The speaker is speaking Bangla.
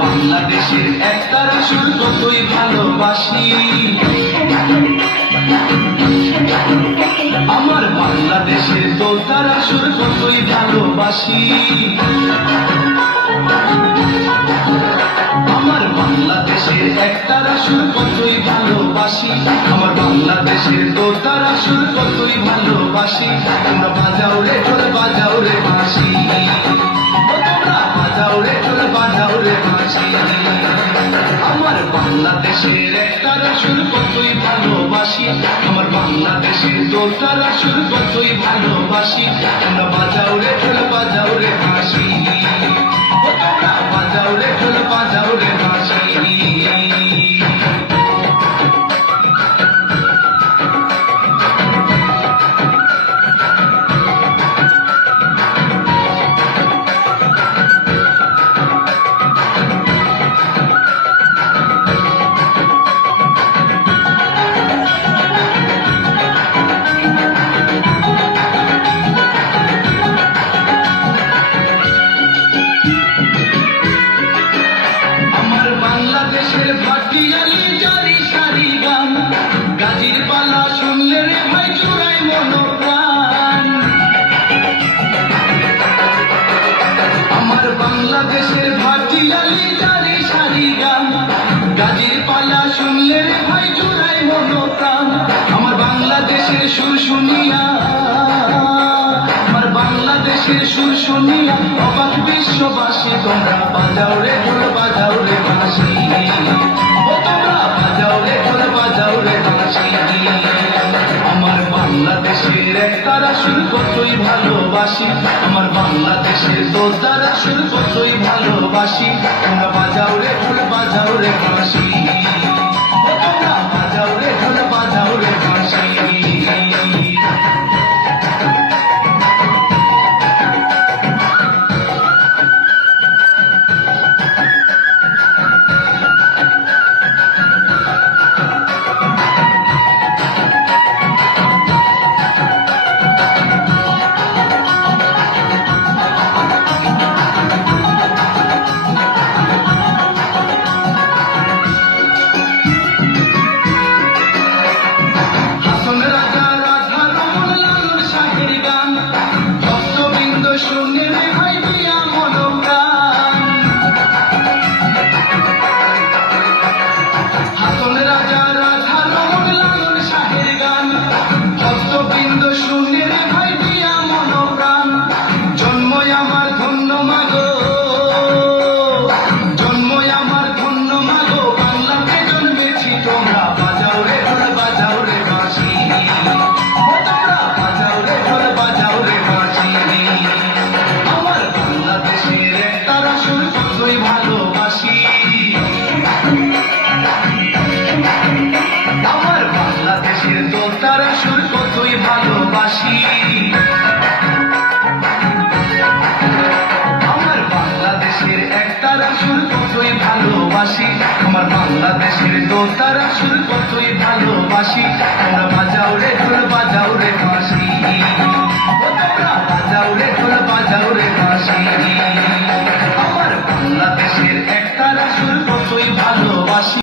বাংলাদেশের একতারা সুর কতই ভালোবাসি, আমার বাংলাদেশের দোতারা সুর কতই ভালোবাসি, আমার বাংলাদেশের একতারা সুর কতই ভালোবাসি, আমার বাংলাদেশের দোতারা সুর কতই ভালোবাসি। তোমরা বাজাও রে ঢোল বাজাও রে বাঁশি, তোমরা বাজাও রে ঢোল বাজাও রে বাঁশি। আমার বাংলাদেশের একতারা সুর কতই ভালোবাসি, আমার বাংলাদেশের দোতারা সুর কতই ভালোবাসি। তোমরা বাজাও রে ঢোল বাজাও রে বাঁশি, তোমরা বাজাও রে ঢোল বাজাও রে বাঁশি। বাংলাদেশের ভাটিয়ালি জারি সারি গান, গাজীর পালা শুনলে রে ভাই জুড়াই মনোপ্রাণ। আমার বাংলাদেশের ভাটিয়ালি জারি সারি গান, গাজীর পালা শুনলে রে ভাই জুড়াই মনোপ্রাণ। আমার বাংলাদেশের সুর শুনিয়া, আমার বাংলাদেশের সুর শুনিয়া অবাক বিশ্ববাসী। তোমরা বাজাও রে ঢোল বাজাও রে বাঁশি, তোমরা বাজাও রে ঢোল বাজাও রে বাঁশি। আমার বাংলাদেশের একতারা সুর কতই ভালোবাসি, আমার বাংলাদেশের দোতারা সুর কতই ভালোবাসি। তোমরা বাজাও রে ঢোল বাজাও রে বাঁশি, তোমরা বাজাও রে ঢোল বাজাও রে বাঁশি। আমার বাংলাদেশের দোতারা সুর কতই ভালোবাসি, আমার বাংলাদেশের একতারা সুর কতই ভালোবাসি, আমার বাংলাদেশের দোতারা সুর কতই ভালোবাসি।